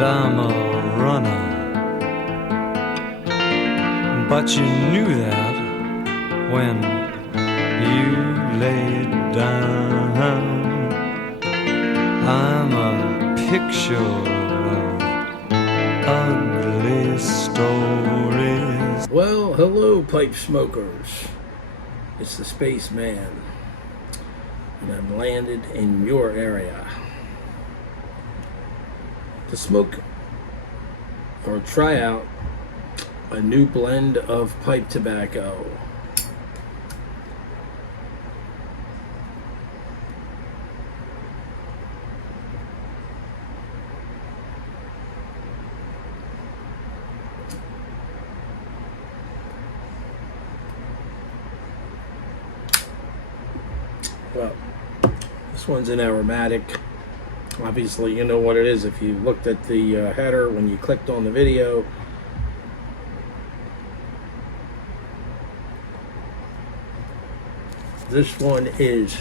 and I'm a runner. But you knew that when you laid down. I'm a picture of ugly stories. Well, hello, pipe smokers. It's the Spaceman, and I'm landed in your area to smoke or try out a new blend of pipe tobacco. Well, this one's an aromatic. Obviously, you know what it is if you looked at the header when you clicked on the video. This one is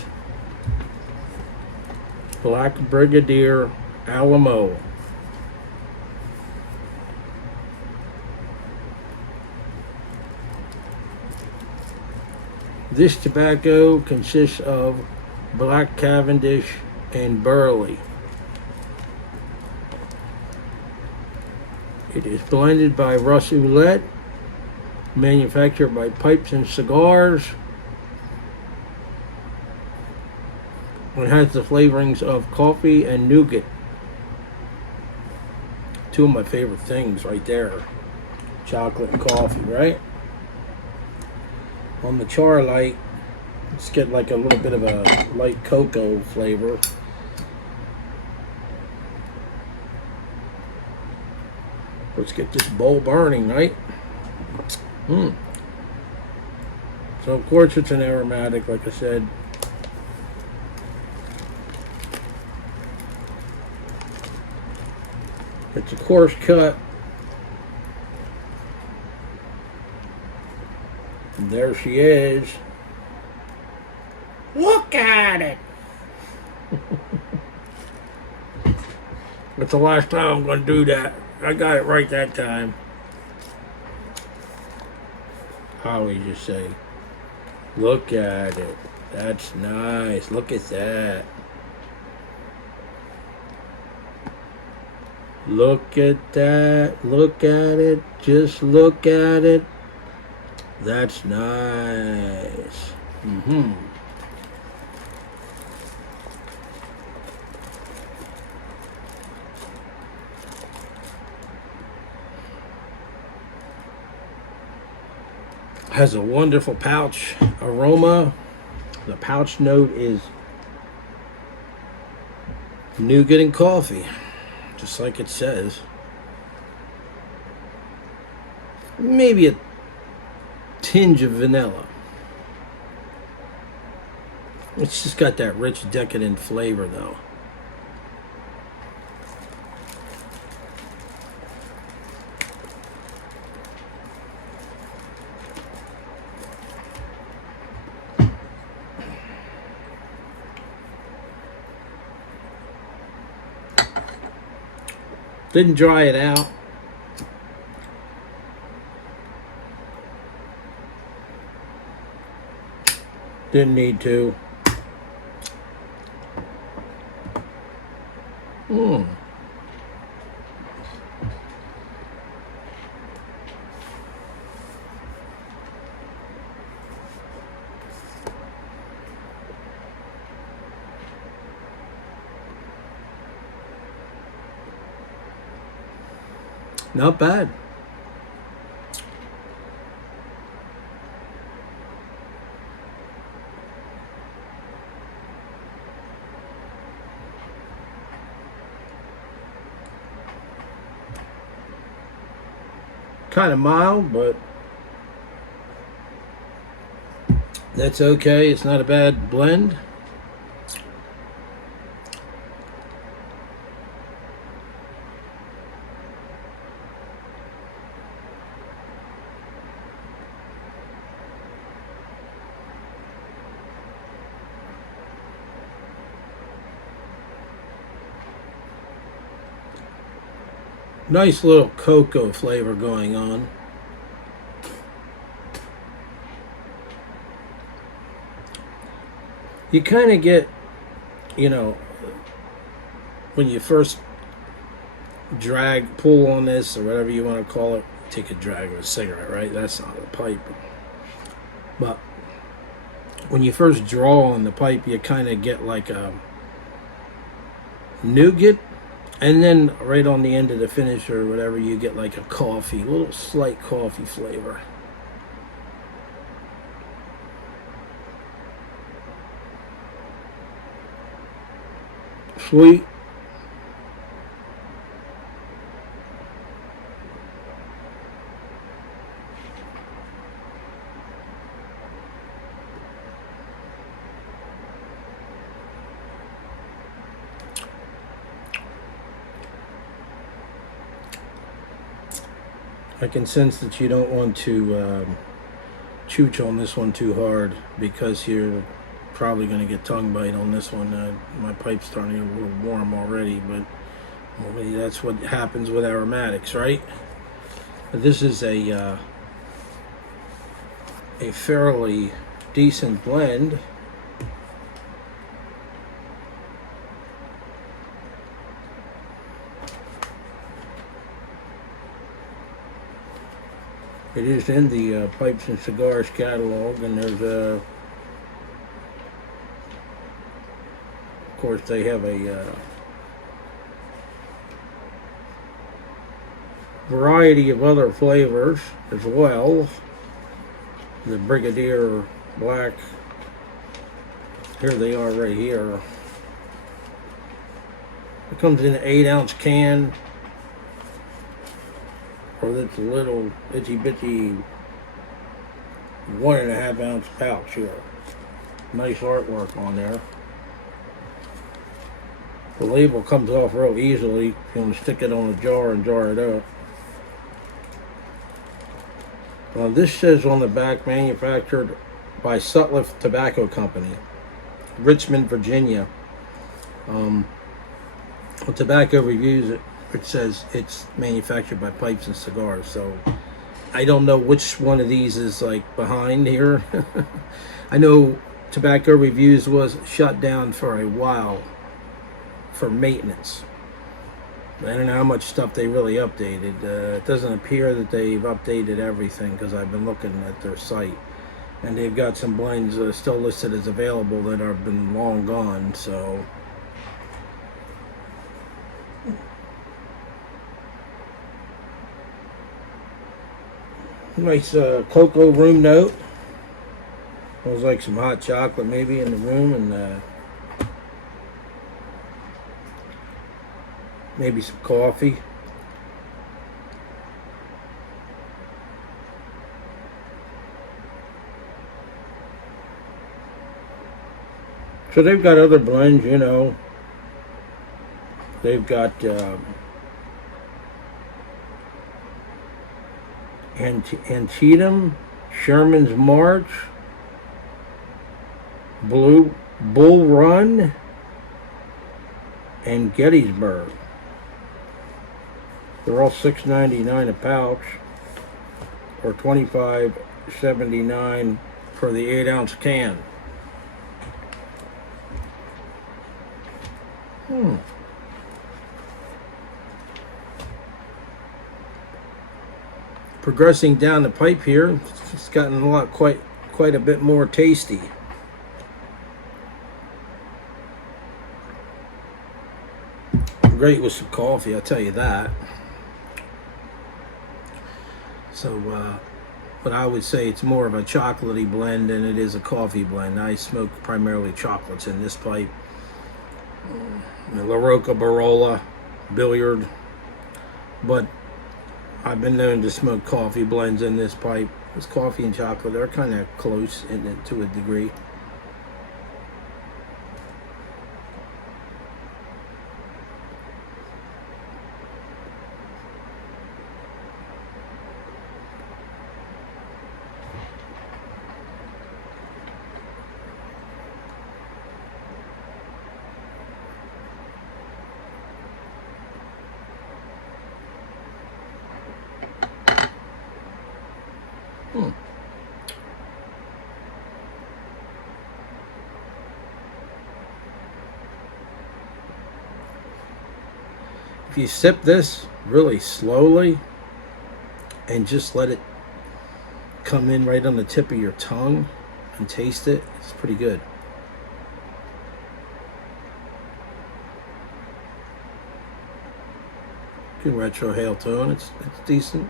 Black Brigadier Alamo. This tobacco consists of black Cavendish and burley. It is blended by Russ Ouellette, manufactured by Pipes and Cigars. It has the flavorings of coffee and nougat. Two of my favorite things right there. Chocolate and coffee, right? On the char light, let's get like a little bit of a light cocoa flavor. Let's get this bowl burning, right? So of course it's an aromatic, like I said. It's a coarse cut. And there she is. Look at it! That's the last time I'm going to do that. I got it right that time. I always just say, look at it. That's nice. Look at that. Look at that. Look at it. Just look at it. That's nice. Has a wonderful pouch aroma. The pouch note is nougat and coffee, just like it says. Maybe a tinge of vanilla. It's just got that rich, decadent flavor, though. Didn't dry it out. Didn't need to. Not bad. Kind of mild, but that's okay. It's not a bad blend. Nice little cocoa flavor going on. You kind of get, you know, when you first pull on this, or whatever you want to call it, take a drag of a cigarette, right? That's not a pipe. But when you first draw on the pipe, you kind of get like a nougat, and then right on the end of the finish or whatever, you get like a coffee, a little slight coffee flavor. Sweet. I can sense that you don't want to chooch on this one too hard, because you're probably going to get tongue bite on this one. My pipe's starting to get a little warm already, but well, that's what happens with aromatics, right? But this is a fairly decent blend. It is in the Pipes and Cigars catalog, and there's of course, they have a variety of other flavors as well. The Brigadier Black, here they are right here. It comes in an 8-ounce can, or this little itchy bitchy 1.5-ounce pouch here. Nice artwork on there. The label comes off real easily. You want to stick it on a jar and jar it up. This says on the back, manufactured by Sutliff Tobacco Company, Richmond, Virginia. On Tobacco Reviews, it says it's manufactured by Pipes and Cigars. So I don't know which one of these is like behind here. I know Tobacco Reviews was shut down for a while for maintenance. I don't know how much stuff they really updated. It doesn't appear that they've updated everything, because I've been looking at their site, and they've got some blends still listed as available that have been long gone. So nice cocoa room note. Smells like some hot chocolate maybe in the room, and maybe some coffee. So they've got other blends, you know. They've got Antietam, Sherman's March, Bull Run, and Gettysburg. They're all $6.99 a pouch, or $25.79 for the 8-ounce can. Progressing down the pipe here, it's gotten quite a bit more tasty. Great with some coffee, I'll tell you that. So, but I would say it's more of a chocolatey blend than it is a coffee blend. I smoke primarily chocolates in this pipe. La Roca Barola, Billiard, but I've been known to smoke coffee blends in this pipe. This coffee and chocolate are kind of close to a degree. if you sip this really slowly and just let it come in right on the tip of your tongue and taste it, it's pretty good. Good retro hail tone. It's decent.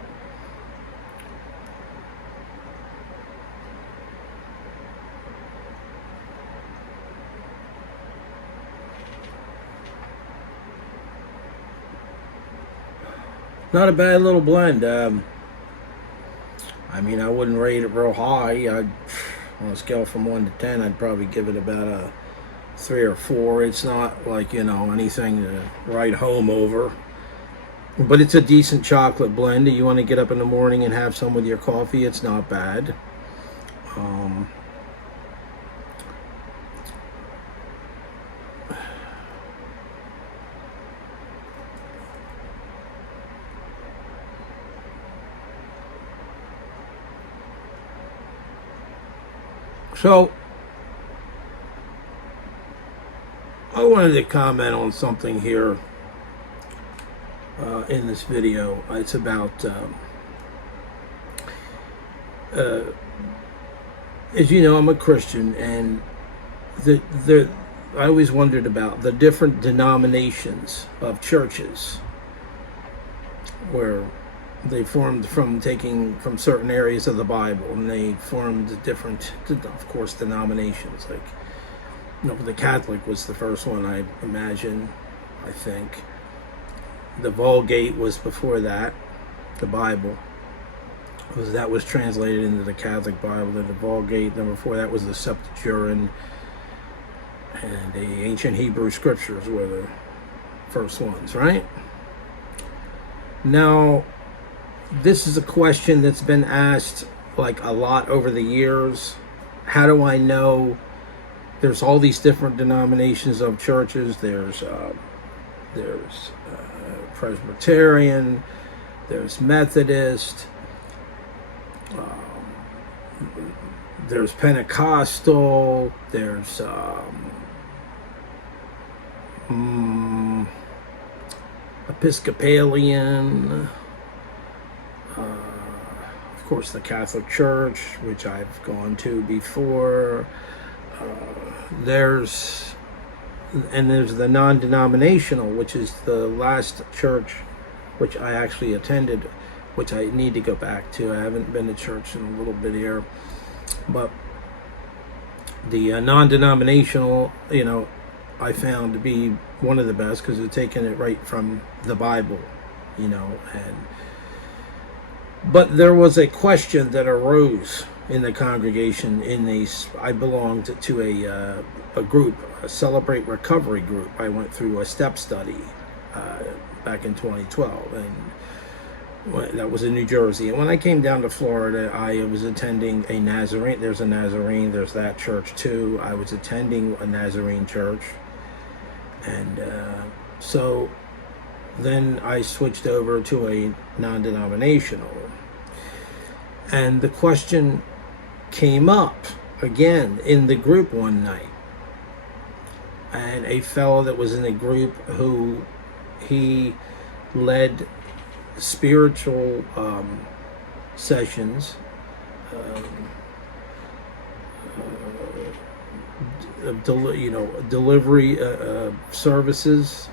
Not a bad little blend. I mean, I wouldn't rate it real high. On a scale from 1 to 10, I'd probably give it about a 3 or 4. It's not like, anything to write home over. But it's a decent chocolate blend. You want to get up in the morning and have some with your coffee, it's not bad. So, I wanted to comment on something here in this video. It's about, as you know, I'm a Christian, and I always wondered about the different denominations of churches where they formed from taking from certain areas of the Bible, and they formed different, of course, denominations. Like, the Catholic was the first one, I imagine, I think. The Vulgate was before that, the Bible. That was translated into the Catholic Bible, then the Vulgate. Then before that was the Septuagint, and the ancient Hebrew scriptures were the first ones, right? Now, this is a question that's been asked like a lot over the years. How do I know? There's all these different denominations of churches. There's Presbyterian, there's Methodist, there's Pentecostal, there's Episcopalian, of course the Catholic Church, which I've gone to before. There's the non-denominational, which is the last church which I actually attended, which I need to go back to. I haven't been to church in a little bit here. But the non-denominational, I found to be one of the best because they're taking it right from the Bible, But there was a question that arose in the congregation. I belonged to a group, a Celebrate Recovery group. I went through a step study back in 2012, and that was in New Jersey. And when I came down to Florida, I was attending a Nazarene. There's a Nazarene. There's that church too. I was attending a Nazarene church, and so then I switched over to a non-denominational. And the question came up again in the group one night. And a fellow that was in the group who he led spiritual sessions, delivery services,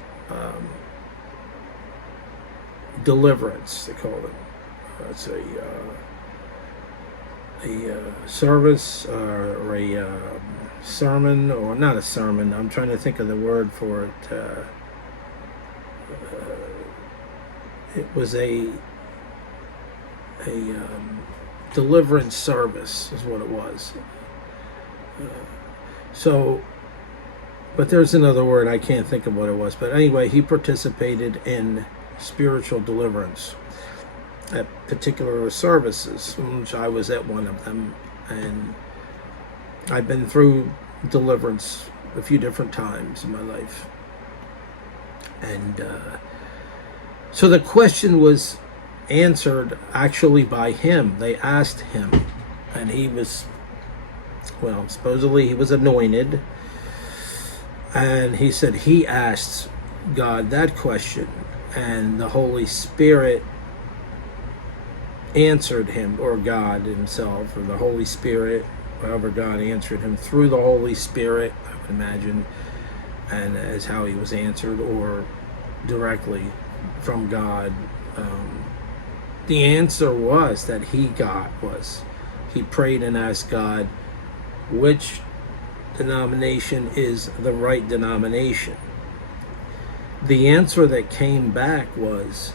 deliverance, they call it. It's a service or a sermon, or not a sermon. I'm trying to think of the word for it. It was a deliverance service is what it was. But there's another word, I can't think of what it was. But anyway, he participated in spiritual deliverance at particular services, which I was at one of them, and I've been through deliverance a few different times in my life. And so the question was answered actually by him. They asked him, and he was, supposedly he was anointed, and he said he asked God that question, and the Holy Spirit answered him, or God himself, or the Holy Spirit, however God answered him through the Holy Spirit, I would imagine, and as how he was answered, or directly from God. The answer was that he prayed and asked God which denomination is the right denomination. The answer that came back was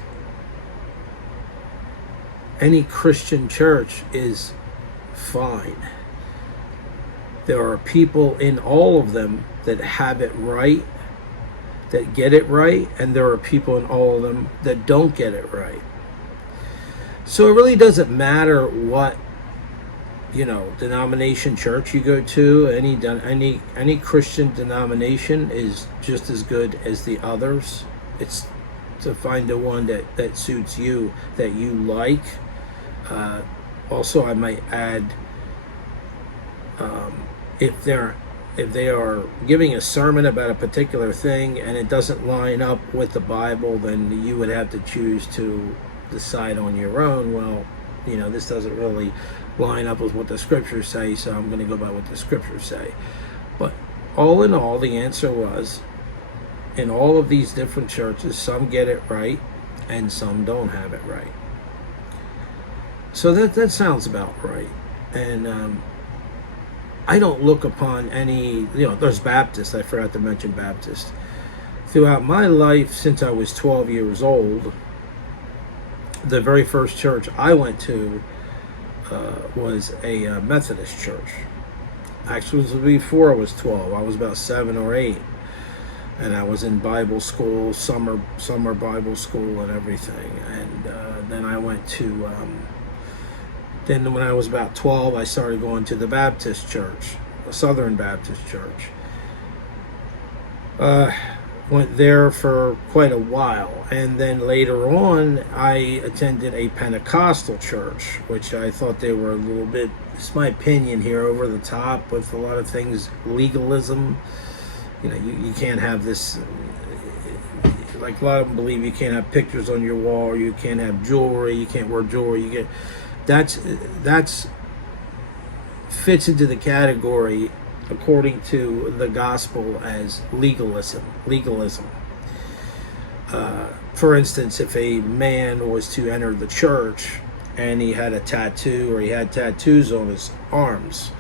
any Christian church is fine. There are people in all of them that have it right, that get it right, and there are people in all of them that don't get it right. So it really doesn't matter what, denomination church you go to. Any Christian denomination is just as good as the others. It's to find the one that suits you, that you like. Also, I might add, if they are giving a sermon about a particular thing and it doesn't line up with the Bible, then you would have to choose to decide on your own, well, this doesn't really line up with what the scriptures say, so I'm going to go by what the scriptures say. But all in all, the answer was, in all of these different churches, some get it right and some don't have it right. So that sounds about right. And I don't look upon any, there's Baptists. I forgot to mention Baptist. Throughout my life, since I was 12 years old, the very first church I went to was a Methodist church. Actually, it was before I was 12. I was about 7 or 8. And I was in Bible school, summer Bible school and everything. And then I went to... Then when I was about 12, I started going to the Baptist church, a Southern Baptist church. Went there for quite a while. And then later on, I attended a Pentecostal church, which I thought they were a little bit, it's my opinion here, over the top with a lot of things, legalism. You can't have this, like a lot of them believe you can't have pictures on your wall, or you can't have jewelry, you can't wear jewelry, that's fits into the category, according to the gospel, as legalism. For instance, if a man was to enter the church and he had a tattoo, or he had tattoos on his arms,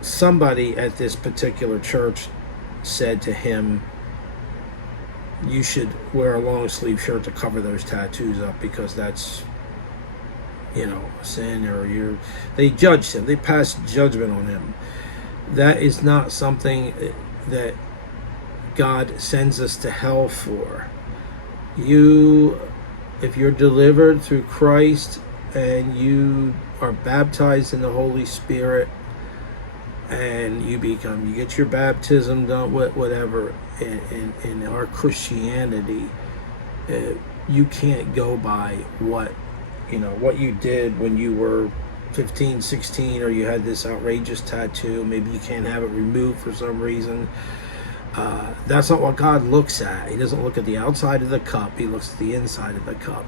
somebody at this particular church said to him, you should wear a long sleeve shirt to cover those tattoos up, because that's sin, or they judged him, they passed judgment on him. That is not something that God sends us to hell for. If you're delivered through Christ and you are baptized in the Holy Spirit, and you get your baptism done, whatever, in our Christianity, you can't go by what you did when you were 15, 16, or you had this outrageous tattoo. Maybe you can't have it removed for some reason. That's not what God looks at. He doesn't look at the outside of the cup. He looks at the inside of the cup.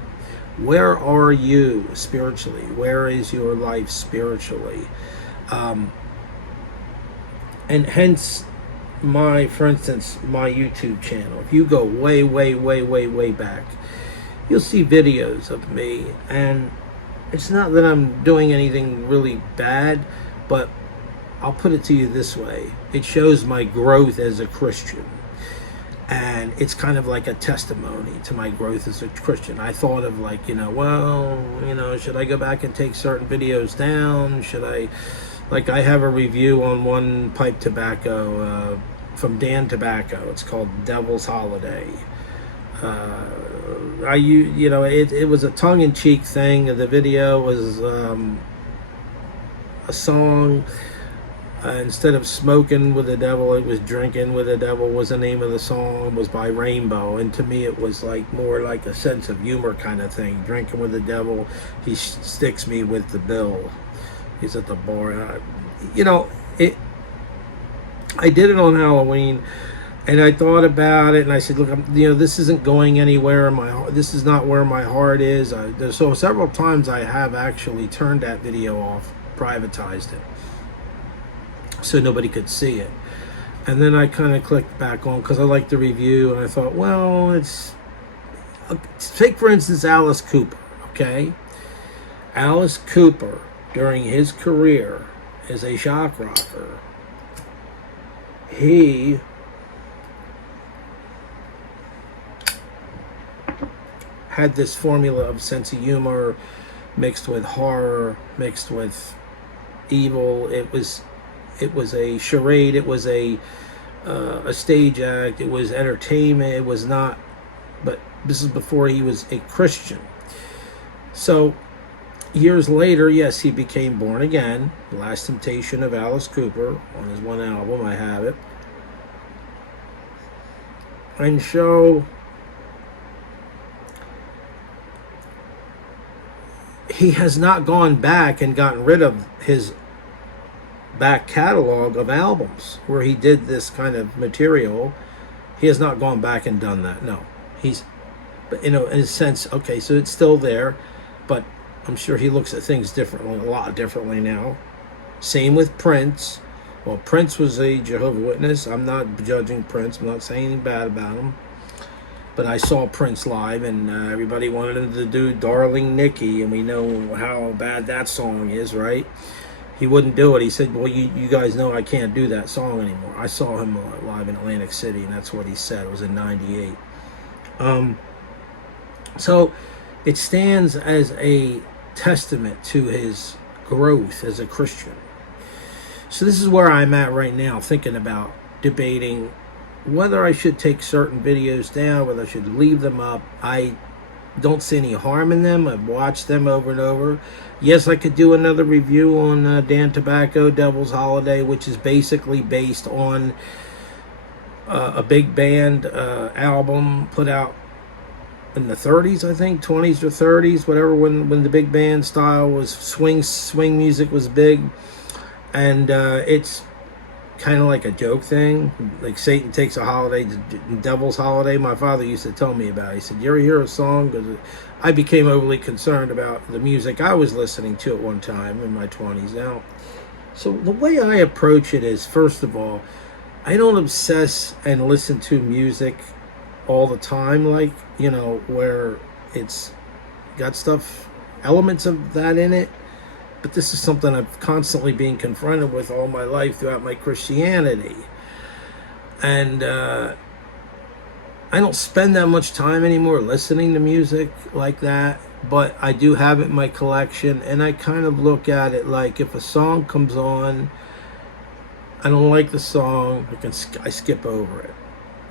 Where are you spiritually? Where is your life spiritually? And hence, for instance, my YouTube channel. If you go way, way, way, way, way back, you'll see videos of me, and it's not that I'm doing anything really bad, but I'll put it to you this way. It shows my growth as a Christian, and it's kind of like a testimony to my growth as a Christian. I thought of should I go back and take certain videos down? Should I, I have a review on one pipe tobacco from Dan Tobacco. It's called Devil's Holiday. It was a tongue-in-cheek thing. The video was a song. Instead of smoking with the devil, it was drinking with the devil was the name of the song. It was by Rainbow, and to me it was more like a sense of humor kind of thing. Drinking with the devil, he sticks me with the bill. He's at the bar. I did it on Halloween. And I thought about it, and I said, "Look, this isn't going anywhere. This is not where my heart is." So several times I have actually turned that video off, privatized it, so nobody could see it. And then I kind of clicked back on because I liked the review, and I thought, well, take for instance Alice Cooper. Okay, Alice Cooper during his career as a shock rocker, he had this formula of sense of humor mixed with horror, mixed with evil. It was a charade. It was a stage act. It was entertainment. It was not. But this is before he was a Christian. So years later, yes, he became born again. The Last Temptation of Alice Cooper on his one album. I have it. And so he has not gone back and gotten rid of his back catalog of albums where he did this kind of material. He has not gone back and done that. No, but in a sense, okay, so it's still there, but I'm sure he looks at things differently, a lot differently now. Same with Prince. Well, Prince was a Jehovah's Witness. I'm not judging Prince. I'm not saying anything bad about him. But I saw Prince live, and everybody wanted him to do Darling Nikki, and we know how bad that song is, right? He wouldn't do it. He said, well, you guys know I can't do that song anymore. I saw him live in Atlantic City, and that's what he said. It was in 98. So it stands as a testament to his growth as a Christian. So this is where I'm at right now, thinking about debating whether I should take certain videos down, whether I should leave them up. I don't see any harm in them. I've watched them over and over. Yes, I could do another review on Dan Tobacco, Devil's Holiday, which is basically based on a big band album put out in the 30s, I think, 20s or 30s, whatever, when the big band style was swing music was big. And it's kind of like a joke thing, like Satan takes a holiday, Devil's Holiday. My father used to tell me about it. He said, you ever hear a song? Because I became overly concerned about the music I was listening to at one time in my 20s now. So the way I approach it is, first of all, I don't obsess and listen to music all the time, like, where it's got elements of that in it. But this is something I've constantly been confronted with all my life throughout my Christianity. And I don't spend that much time anymore listening to music like that, but I do have it in my collection, and I kind of look at it like if a song comes on, I don't like the song, I skip over it.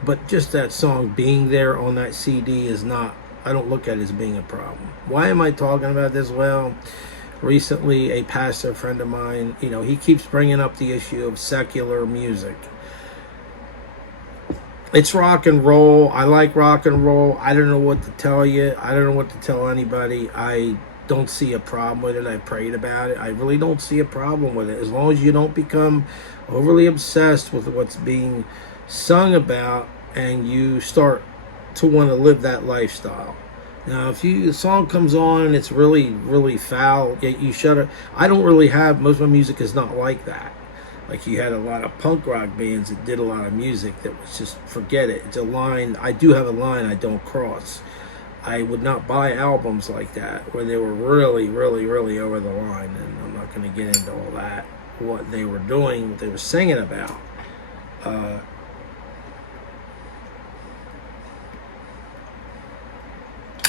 But just that song being there on that CD is not, I don't look at it as being a problem. Why am I talking about this? Well, recently, a pastor friend of mine, he keeps bringing up the issue of secular music. It's rock and roll. I like rock and roll. I don't know what to tell you. I don't know what to tell anybody. I don't see a problem with it. I prayed about it. I really don't see a problem with it. As long as you don't become overly obsessed with what's being sung about and you start to want to live that lifestyle. Now, if a song comes on and it's really, really foul, you shut it. I don't really have, most of my music is not like that. Like you had a lot of punk rock bands that did a lot of music that was just, forget it. It's a line, I do have a line I don't cross. I would not buy albums like that where they were really, really, really over the line. And I'm not going to get into all that, what they were doing, what they were singing about.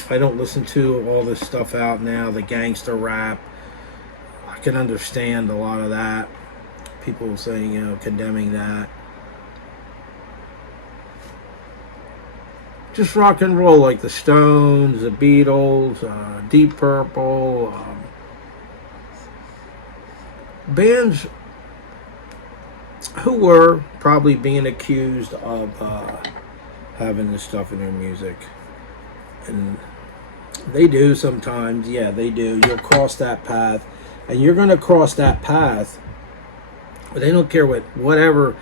I don't listen to all this stuff out now, the gangster rap. I can understand a lot of that. People saying, condemning that. Just rock and roll, like the Stones, the Beatles, Deep Purple. Bands who were probably being accused of having this stuff in their music. And they do sometimes, yeah, they do. You'll cross that path, and you're going to cross that path, but they don't care whatever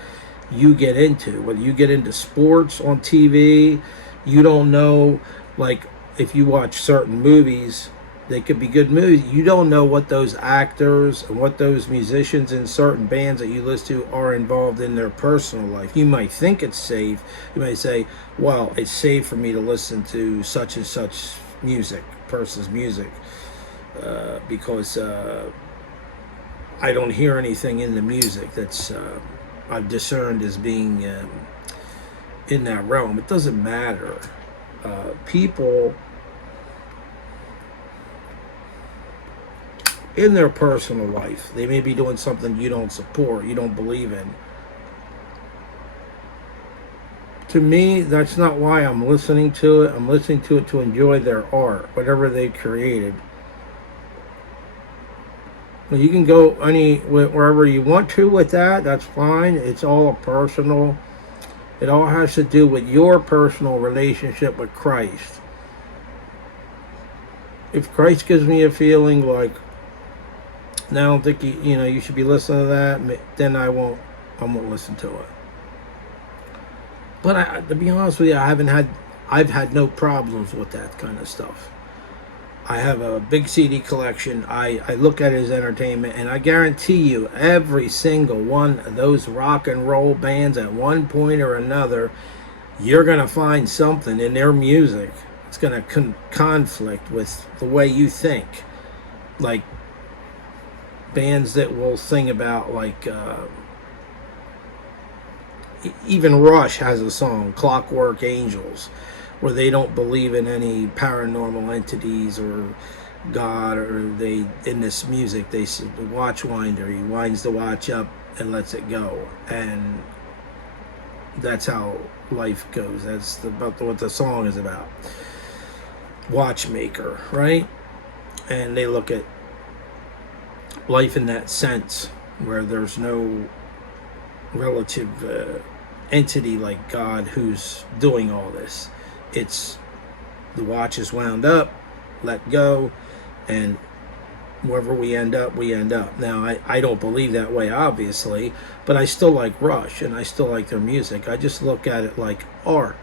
you get into. Whether you get into sports on TV, you don't know, like if you watch certain movies, they could be good movies. You don't know what those actors and what those musicians in certain bands that you listen to are involved in their personal life. You might think it's safe. You might say, well, it's safe for me to listen to such and such person's music, because I don't hear anything in the music that's I've discerned as being in that realm. It doesn't matter. People in their personal life, they may be doing something you don't support, you don't believe in. To me, that's not why I'm listening to it. I'm listening to it to enjoy their art, whatever they created. Well, you can go wherever you want to with that. That's fine. It's all personal. It all has to do with your personal relationship with Christ. If Christ gives me a feeling like, no, I don't think you should be listening to that, then I won't listen to it. But to be honest with you, I've had no problems with that kind of stuff. I have a big CD collection. I look at it as entertainment, and I guarantee you, every single one of those rock and roll bands at one point or another, you're going to find something in their music that's going to conflict with the way you think. Like bands that will sing about, like, even Rush has a song, Clockwork Angels, where they don't believe in any paranormal entities or God, or in this music, they say the watch winder, he winds the watch up and lets it go. And that's how life goes. That's about what the song is about. Watchmaker, right? And they look at life in that sense, where there's no relative entity like God who's doing all this. It's the watch is wound up, let go, and wherever we end up, we end up. Now, I don't believe that way, obviously, but I still like Rush, and I still like their music. I just look at it like art.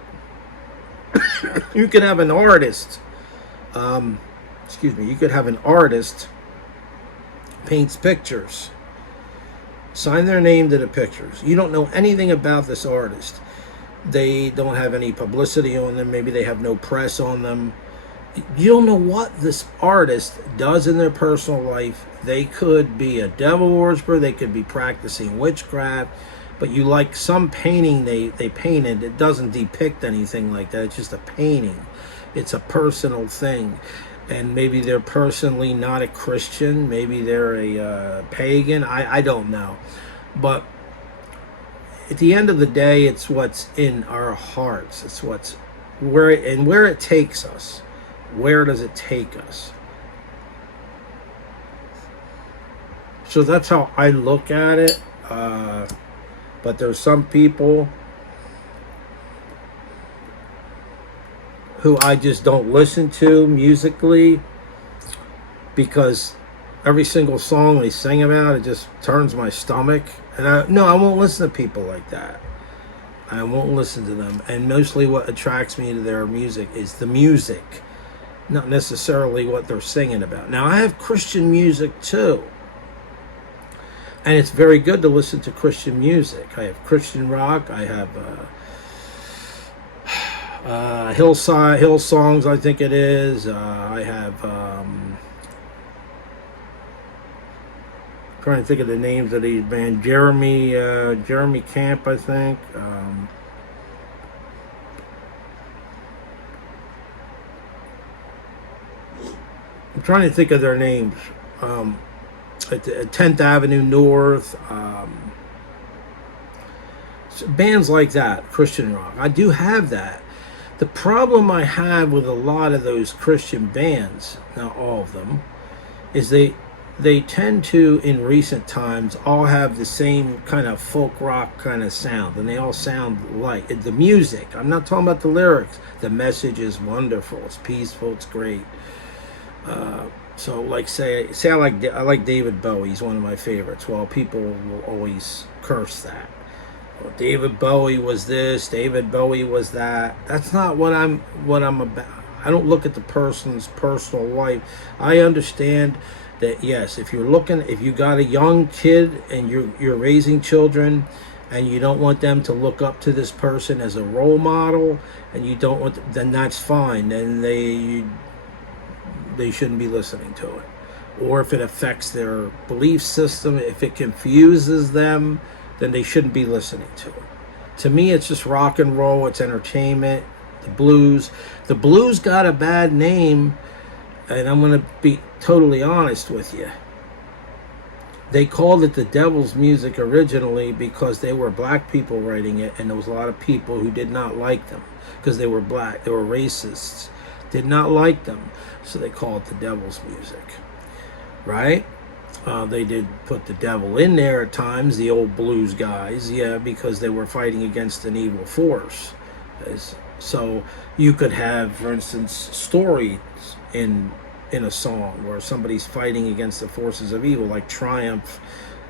You can have an artist, you could have an artist paints pictures, sign their name to the pictures. You don't know anything about this artist. They don't have any publicity on them. Maybe they have no press on them. You don't know what this artist does in their personal life. They could be a devil worshiper. They could be practicing witchcraft. But you like some painting they painted. It doesn't depict anything like that. It's just a painting. It's a personal thing. And maybe they're personally not a Christian. Maybe they're a pagan. I don't know. But at the end of the day, it's what's in our hearts. It's where it takes us. Where does it take us? So that's how I look at it. But there's some people who I just don't listen to musically, because every single song they sing about, it just turns my stomach. And I won't listen to people like that. I won't listen to them. And mostly what attracts me to their music is the music, not necessarily what they're singing about. Now, I have Christian music too, and it's very good to listen to Christian music. I have Christian rock. I have Hill Songs, I think it is. I have trying to think of the names of these bands. Jeremy Camp, I think. I'm trying to think of their names. At 10th Avenue North. Bands like that, Christian rock. I do have that. The problem I have with a lot of those Christian bands, not all of them, is they tend to, in recent times, all have the same kind of folk rock kind of sound, and they all sound like the music. I'm not talking about the lyrics. The message is wonderful. It's peaceful. It's great. So, like, say I like David Bowie. He's one of my favorites. Well, people will always curse that. David Bowie was this, David Bowie was that. That's not what I'm about. I don't look at the person's personal life. I understand that, yes, if you got a young kid and you're raising children, and you don't want them to look up to this person as a role model, and you don't want, then that's fine. Then they shouldn't be listening to it. Or if it affects their belief system, if it confuses them, then they shouldn't be listening to it. To me, it's just rock and roll. It's entertainment. The blues got a bad name, and I'm going to be totally honest with you. They called it the devil's music originally because they were black people writing it, and there was a lot of people who did not like them because they were black. They were racists, did not like them, so they called it the devil's music, right? They did put the devil in there at times, the old blues guys, yeah, because they were fighting against an evil force. So you could have, for instance, stories in a song where somebody's fighting against the forces of evil, like Triumph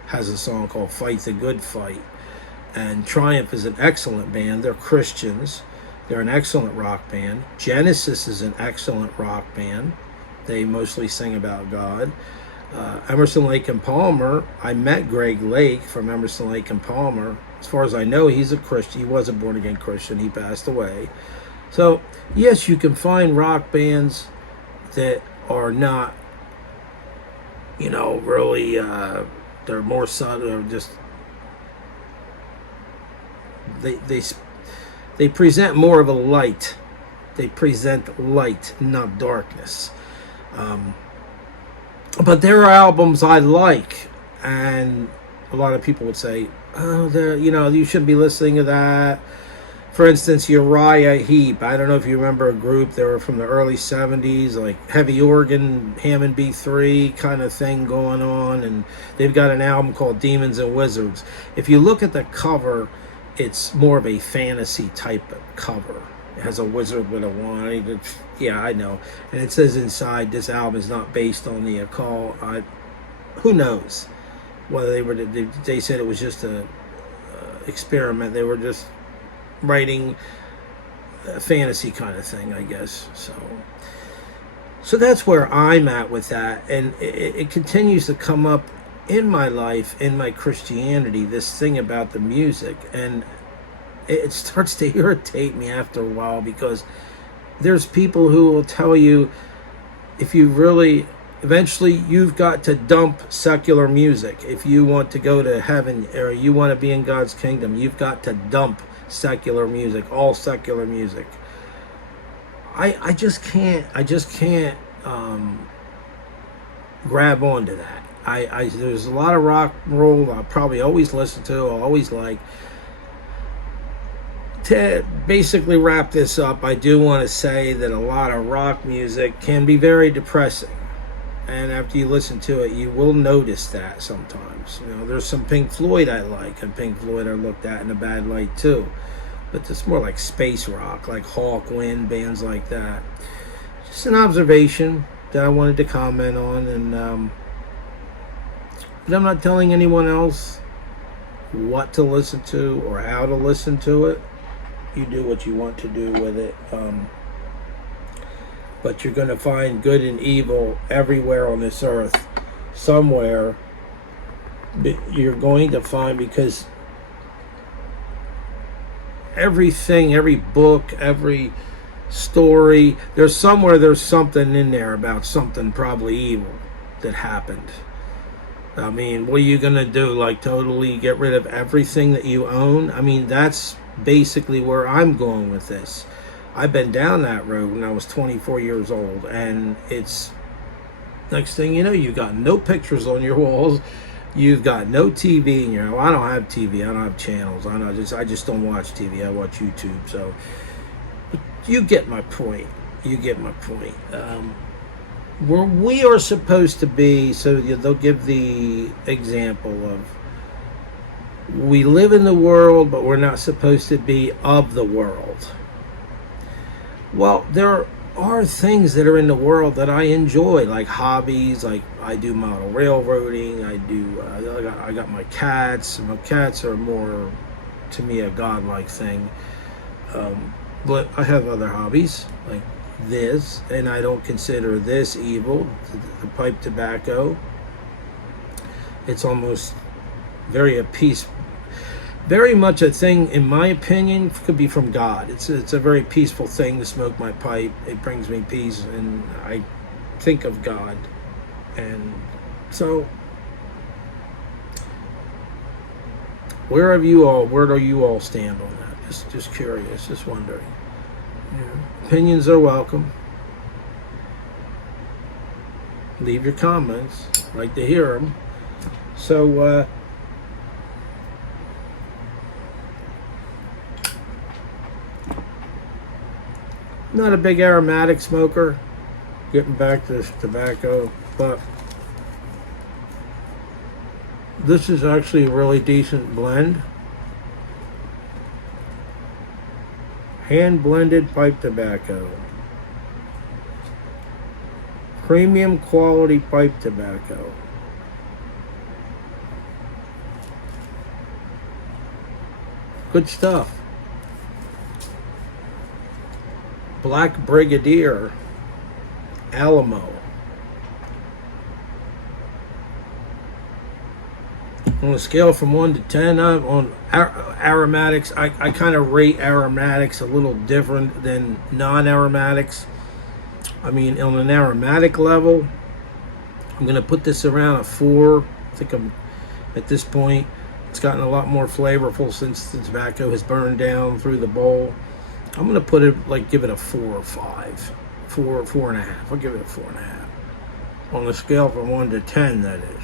has a song called Fight the Good Fight. And Triumph is an excellent band. They're Christians. They're an excellent rock band. Genesis is an excellent rock band. They mostly sing about God. Emerson, Lake and Palmer, I met Greg Lake from Emerson, Lake and Palmer. As far as I know, he's a Christian. He was a born-again Christian. He passed away. So, yes, you can find rock bands that are not, really, they're more subtle, or just, they present more of a light. They present light, not darkness. But there are albums I like, and a lot of people would say, oh, you shouldn't be listening to that. For instance, Uriah Heep. I don't know if you remember a group. They were from the early 70s, like heavy organ, Hammond B3 kind of thing going on. And they've got an album called Demons and Wizards. If you look at the cover, it's more of a fantasy type of cover. It has a wizard with a wand. Yeah, I know. And it says inside, this album is not based on the occult. Who knows? Whether they said it was just a experiment. They were just writing a fantasy kind of thing, I guess. So that's where I'm at with that, and it continues to come up in my life, in my Christianity, this thing about the music, and it starts to irritate me after a while, because there's people who will tell you, if you really, eventually you've got to dump secular music. If you want to go to heaven, or you want to be in God's kingdom, you've got to dump secular music, all secular music. I just can't grab onto that. There's a lot of rock and roll I'll probably always listen to, I'll always like. To basically wrap this up, I do want to say that a lot of rock music can be very depressing. And after you listen to it, you will notice that sometimes. There's some Pink Floyd I like, and Pink Floyd are looked at in a bad light too. But it's more like space rock, like Hawkwind, bands like that. Just an observation that I wanted to comment on, and but I'm not telling anyone else what to listen to or how to listen to it. You do what you want to do with it. But you're going to find good and evil everywhere on this earth. Somewhere you're going to find, because everything, every book, every story, there's something in there about something probably evil that happened. I mean, what are you going to do? Like, totally get rid of everything that you own? I mean, that's basically where I'm going with this. I've been down that road when I was 24 years old, and it's, next thing you know, you got no pictures on your walls, you've got no TV in your, I don't have TV, I don't have channels, I just don't watch TV, I watch YouTube. So you get my point. Where we are supposed to be, so they'll give the example of, we live in the world, but we're not supposed to be of the world. Well, there are things that are in the world that I enjoy, like hobbies, like I do model railroading, I got my cats. My cats are more to me a godlike thing. But I have other hobbies like this, and I don't consider this evil. The pipe tobacco. It's almost very much a thing, in my opinion, could be from God. It's a very peaceful thing to smoke my pipe. It brings me peace, and I think of God. And so, where do you all stand on that? Just curious, just wondering. Yeah. Opinions are welcome. Leave your comments. I'd like to hear them. So, not a big aromatic smoker, getting back to this tobacco, but this is actually a really decent blend. Hand blended pipe tobacco. Premium quality pipe tobacco. Good stuff. Black Brigadier, Alamo. On a scale from 1 to 10, on aromatics, I kind of rate aromatics a little different than non-aromatics. I mean, on an aromatic level, I'm going to put this around a 4. I think I'm at this point. It's gotten a lot more flavorful since the tobacco has burned down through the bowl. I'm going to put it, give it a 4 or 5. 4.5. I'll give it a 4.5. On a scale from 1 to 10, that is.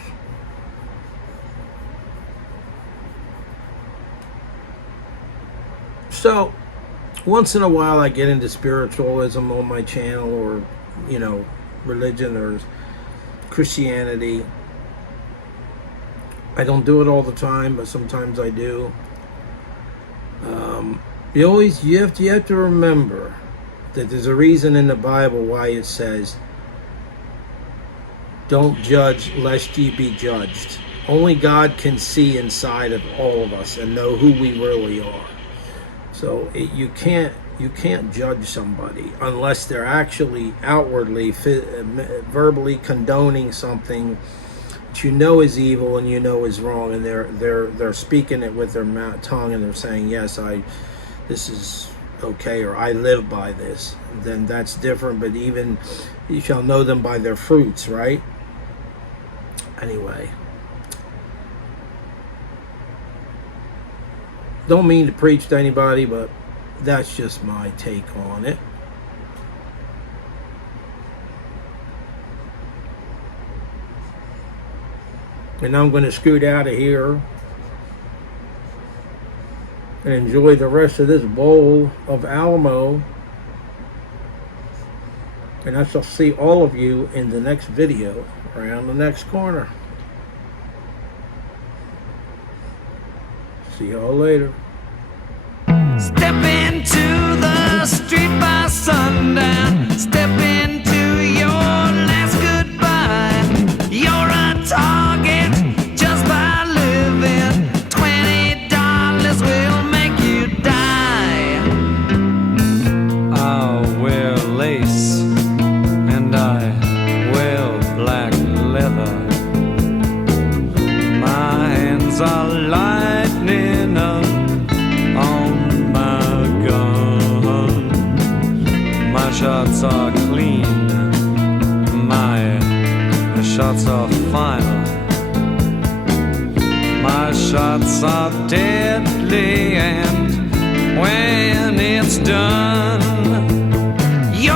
So, once in a while I get into spiritualism on my channel, or, religion or Christianity. I don't do it all the time, but sometimes I do. You have to remember that there's a reason in the Bible why it says, "Don't judge lest ye be judged." Only God can see inside of all of us and know who we really are. So you can't judge somebody unless they're actually outwardly, verbally condoning something that you know is evil and you know is wrong, and they're speaking it with their tongue, and they're saying, "Yes, this is okay," or "I live by this." Then that's different. But even you shall know them by their fruits, right? Anyway. Don't mean to preach to anybody, but that's just my take on it. And I'm going to scoot out of here and enjoy the rest of this bowl of Alamo. And I shall see all of you in the next video around the next corner. See y'all later. Step into the street by sundown. Step into your last goodbye. You're a target just by living. $20 will make you die. I'll wear lace and I wear black leather. My hands are lightning up on my gun. My shots are clean, my shots are final. My shots are deadly, and when it's done, You're